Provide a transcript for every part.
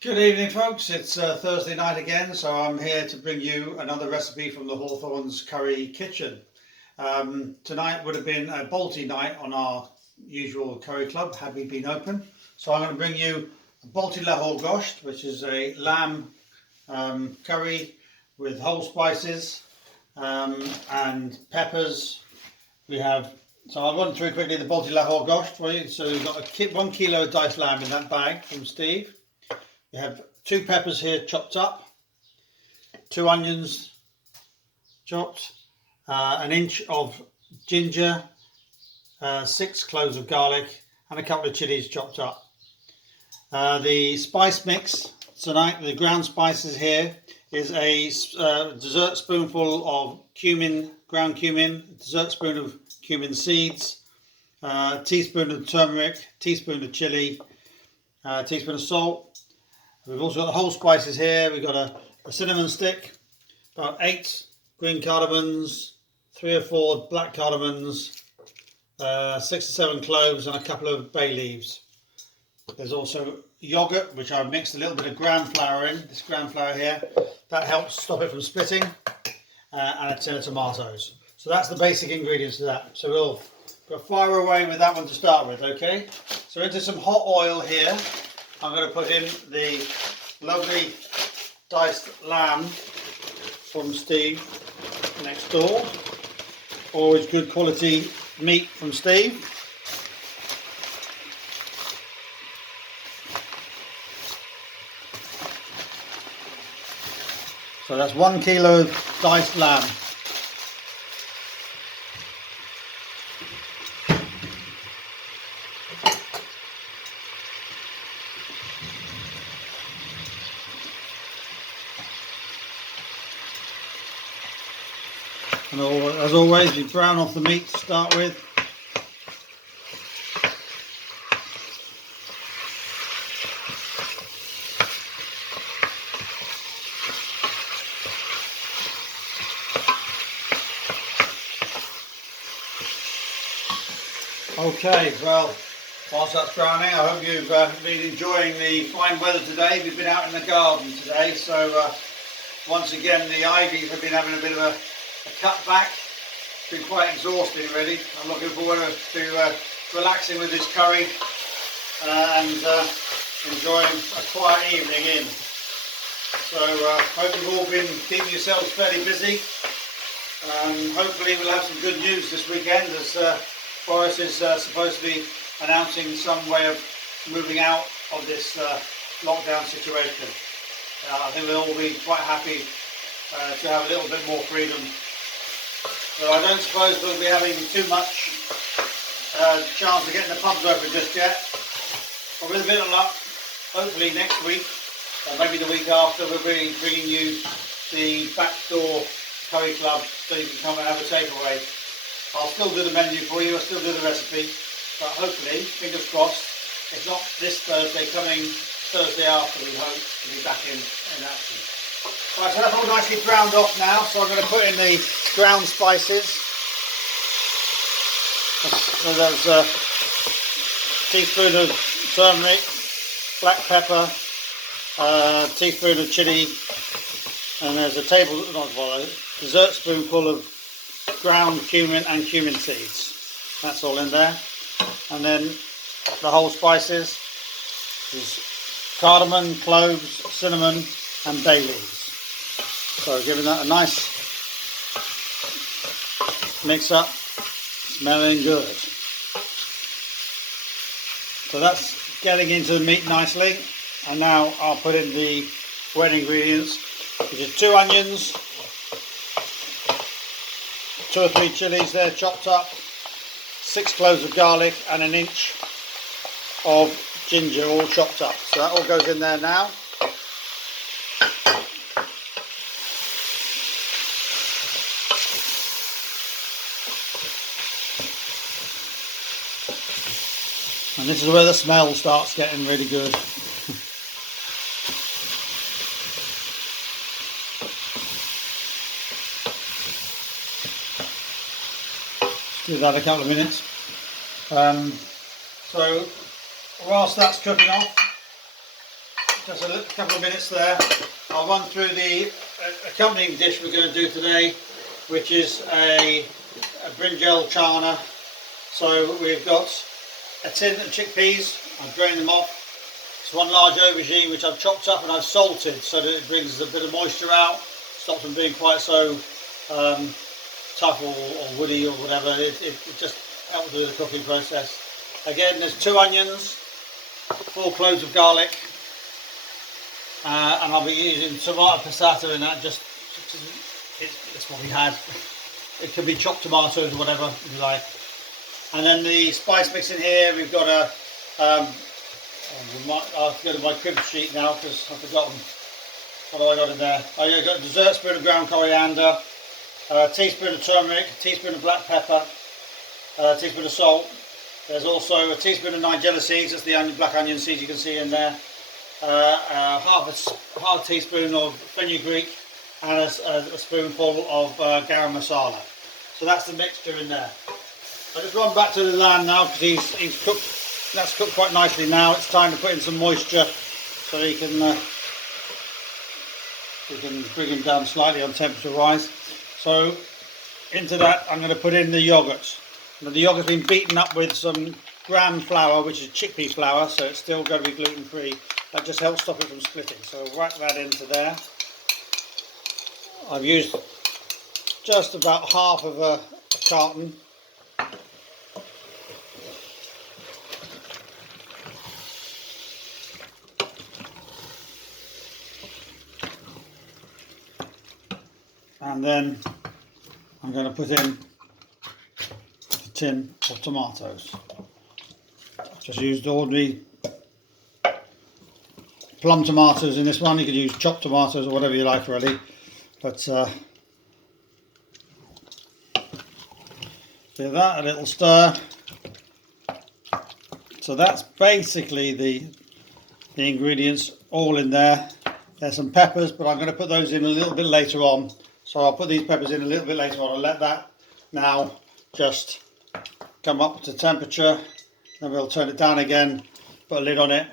Good evening, folks. It's Thursday night again, so I'm here to bring you another recipe from the Hawthorns curry kitchen. Tonight would have been a Balti night on our usual curry club had we been open. So I'm going to bring you a Balti Lahore Gosht, which is a lamb curry with whole spices and peppers. So I'll run through quickly the Balti Lahore Gosht for you. So we've got 1 kilo of diced lamb in that bag from Steve. You have 2 peppers here chopped up, 2 onions chopped, an inch of ginger, 6 cloves of garlic and a couple of chilies chopped up. The spice mix tonight, the ground spices here, is a dessert spoonful of cumin, ground cumin, a dessert spoon of cumin seeds, a teaspoon of turmeric, teaspoon of chili, a teaspoon of salt. We've also got the whole spices here. We've got a cinnamon stick, about 8 green cardamoms, 3 or 4 black cardamoms, 6 or 7 cloves and a couple of bay leaves. There's also yogurt, which I've mixed a little bit of gram flour in, this gram flour here. That helps stop it from splitting, and a tin of tomatoes. So that's the basic ingredients to that. So we'll go fire away with that one to start with, okay? So into some hot oil here. I'm going to put in the lovely diced lamb from Steve next door. Always good quality meat from Steve. So that's 1 kilo of diced lamb. And as always, you brown off the meat to start with. Okay, well, whilst that's browning, I hope you've been enjoying the fine weather today. We've been out in the garden today, so once again the ivies have been having a bit of a cut back. It's been quite exhausting really. I'm looking forward to relaxing with this curry and enjoying a quiet evening in. So hope you've all been keeping yourselves fairly busy. Hopefully we'll have some good news this weekend, as Boris is supposed to be announcing some way of moving out of this lockdown situation. I think we'll all be quite happy to have a little bit more freedom. So I don't suppose we'll be having too much chance of getting the pubs open just yet. But with a bit of luck, hopefully next week, or maybe the week after, we'll be bringing you the backdoor curry club so you can come and have a takeaway. I'll still do the menu for you, I'll still do the recipe, but hopefully, fingers crossed, if not this Thursday, coming Thursday after, we hope to be back in action. Right, so that's all nicely browned off now, so I'm going to put in the ground spices. So there's a teaspoon of turmeric, black pepper, a teaspoon of chili, and there's a dessert spoonful of ground cumin and cumin seeds. That's all in there. And then the whole spices is cardamom, cloves, cinnamon and bay leaves. So giving that a nice mix up, smelling good. So that's getting into the meat nicely. And now I'll put in the wet ingredients, which is 2 onions, 2 or 3 chilies there chopped up, 6 cloves of garlic and an inch of ginger all chopped up. So that all goes in there now. And this is where the smell starts getting really good. Give that a couple of minutes. So whilst that's cooking off, Just a couple of minutes there. I'll run through the accompanying dish we're going to do today, which is a Brinjal Chana. So we've got a tin of chickpeas. I've drained them off. It's one large aubergine which I've chopped up and I've salted so that it brings a bit of moisture out, stops them being quite so tough or woody or whatever. It just helps with the cooking process. Again, there's 2 onions, 4 cloves of garlic, and I'll be using tomato passata in that. Just it's what we had. It could be chopped tomatoes or whatever if you like. And then the spice mix in here, we've got a I'll go to my crib sheet now because I've forgotten what have I got in there. I've got a dessert spoon of ground coriander, a teaspoon of turmeric, a teaspoon of black pepper, a teaspoon of salt. There's also a teaspoon of nigella seeds, that's the black onion seeds you can see in there, half a teaspoon of fenugreek, and a spoonful of garam masala. So that's the mixture in there. I'll just run back to the lamb now because he's cooked. That's cooked quite nicely now. It's time to put in some moisture so he can bring him down slightly on temperature rise. So into that I'm going to put in the yoghurt. Now the yogurt's been beaten up with some gram flour, which is chickpea flour, so it's still going to be gluten free. That just helps stop it from splitting. So whack that into there. I've used just about half of a carton. And then I'm going to put in a tin of tomatoes. I've just used ordinary plum tomatoes in this one. You could use chopped tomatoes or whatever you like really. But give that a little stir. So that's basically the ingredients all in there. There's some peppers, but I'm going to put those in a little bit later on. So I'll put these peppers in a little bit later on and let that now just come up to temperature. Then we'll turn it down again, put a lid on it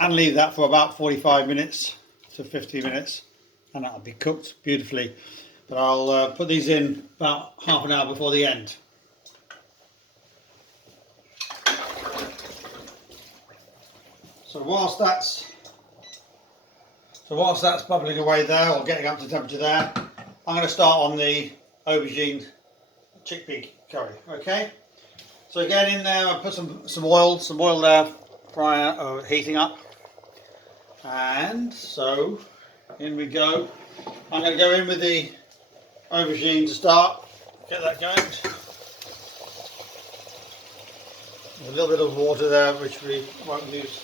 and leave that for about 45 minutes to 50 minutes and that'll be cooked beautifully. But I'll put these in about half an hour before the end. So whilst that's bubbling away there or getting up to temperature there, I'm going to start on the aubergine chickpea curry. Okay. So again in there I put some oil there prior heating up, and so in we go. I'm going to go in with the aubergine to start. Get that going. There's a little bit of water there which we won't use.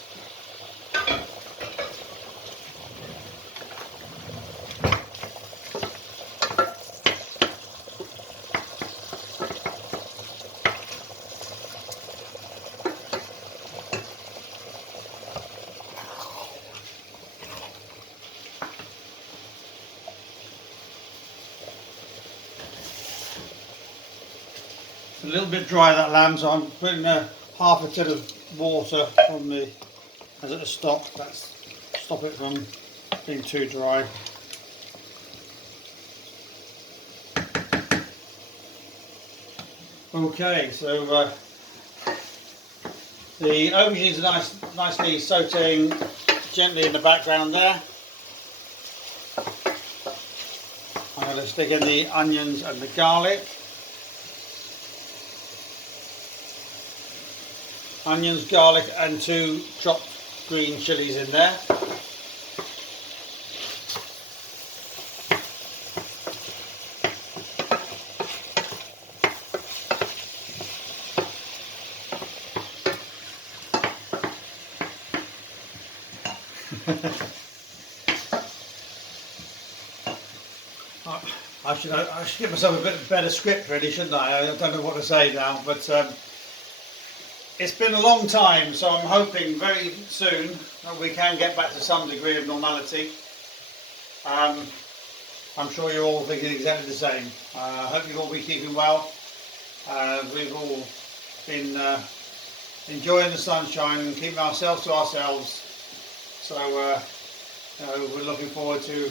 It's a little bit dry, that lamb, so I'm putting half a tin of water from as a stop. That's stop it from being too dry. Okay, so the aubergines are nicely sauteing gently in the background there. I'm going to stick in the onions and the garlic. Onions, garlic and 2 chopped green chilies in there. I should give myself a bit better script really, shouldn't I? I don't know what to say now, but it's been a long time, so I'm hoping very soon that we can get back to some degree of normality. I'm sure you're all thinking exactly the same. I hope you've all been keeping well. We've all been enjoying the sunshine and keeping ourselves to ourselves, So we're looking forward to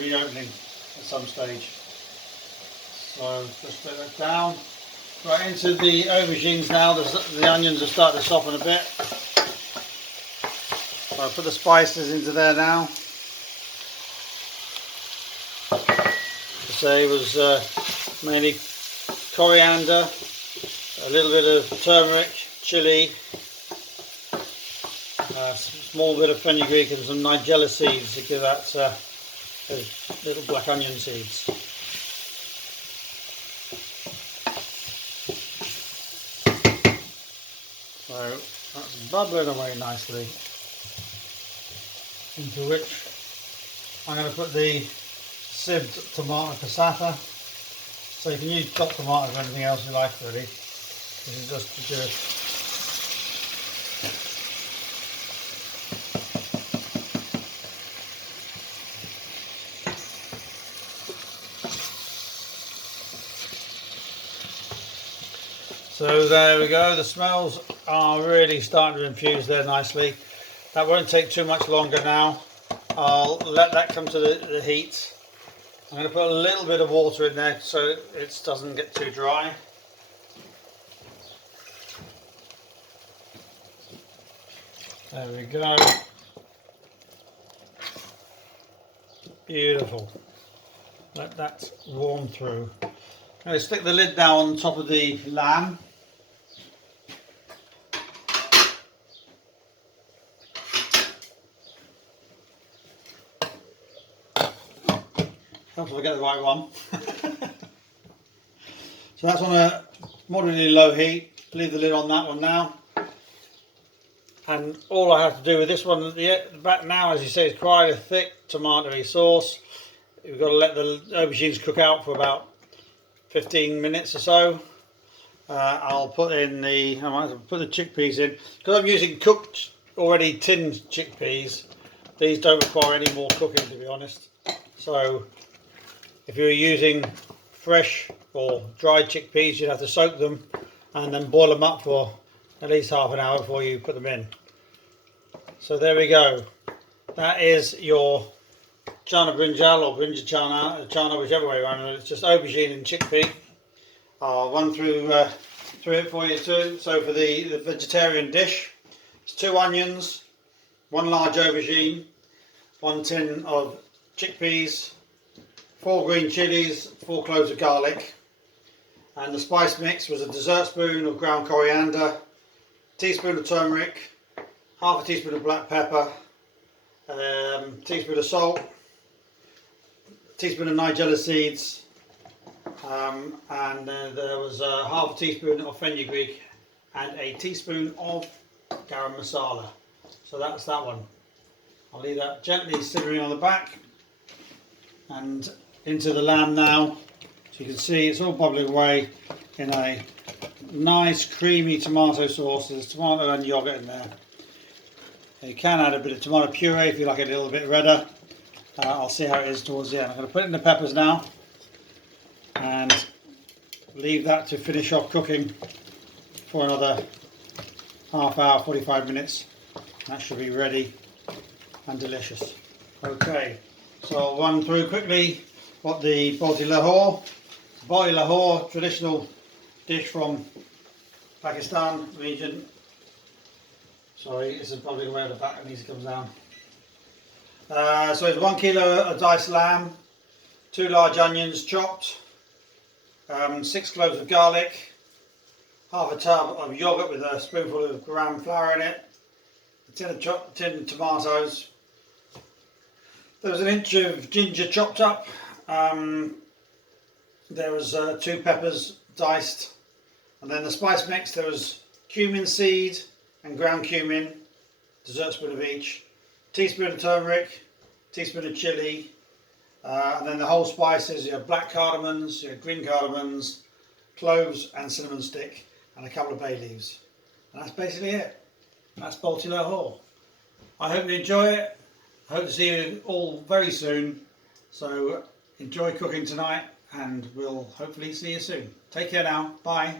reopening at some stage. So just put that down. Right, into the aubergines now. The onions are starting to soften a bit. So I put the spices into there now. So it was mainly coriander, a little bit of turmeric, chilli, a small bit of fenugreek and some nigella seeds to give that those little black onion seeds. So that's bubbling away nicely, into which I'm going to put the sieved tomato passata. So you can use chopped tomatoes or anything else you like really. This is just to do it. So there we go, the smells are really starting to infuse there nicely. That won't take too much longer now. I'll let that come to the heat. I'm going to put a little bit of water in there so it doesn't get too dry. There we go. Beautiful. Let that warm through. I'm going to stick the lid now on top of the lamb. Don't forget the right one. So that's on a moderately low heat. Leave the lid on that one now. And all I have to do with this one at the back now, as you say, is quite a thick tomatoey sauce. We've got to let the aubergines cook out for about 15 minutes or so. I'll put in I might put the chickpeas in. Because I'm using cooked, already tinned chickpeas, these don't require any more cooking, to be honest. So if you're using fresh or dried chickpeas, you'd have to soak them and then boil them up for at least half an hour before you put them in. So there we go. That is your Chana Brinjal or Brinjal Chana, whichever way around. It's just aubergine and chickpea. I'll run through it for you too. So for the vegetarian dish, it's 2 onions, 1 large aubergine, 1 tin of chickpeas, 4 green chilies, 4 cloves of garlic, and the spice mix was a dessert spoon of ground coriander, a teaspoon of turmeric, half a teaspoon of black pepper, teaspoon of salt, a teaspoon of nigella seeds, and there was half a teaspoon of fenugreek and a teaspoon of garam masala. So that's that one. I'll leave that gently simmering on the back. And into the lamb now, so you can see it's all bubbling away in a nice creamy tomato sauce. There's tomato and yoghurt in there. You can add a bit of tomato puree if you like it a little bit redder. I'll see how it is towards the end. I'm going to put in the peppers now and leave that to finish off cooking for another half hour, 45 minutes. That should be ready and delicious. Okay. So I'll run through quickly what the Balti Lahore, traditional dish from Pakistan region. Sorry, this is probably where the back of these comes down. So it's 1 kilo of diced lamb, 2 large onions chopped, 6 cloves of garlic, half a tub of yoghurt with a spoonful of gram flour in it, a tin of tinned tomatoes. There was 1 inch of ginger chopped up, there was 2 peppers diced, and then the spice mix, there was cumin seed and ground cumin, dessert spoon of each, teaspoon of turmeric, teaspoon of chilli, and then the whole spices, you have black cardamoms, you have green cardamoms, cloves and cinnamon stick, and a couple of bay leaves. And that's basically it. That's Balti Lahore. I hope you enjoy it. I hope to see you all very soon. So enjoy cooking tonight, and we'll hopefully see you soon. Take care now. Bye.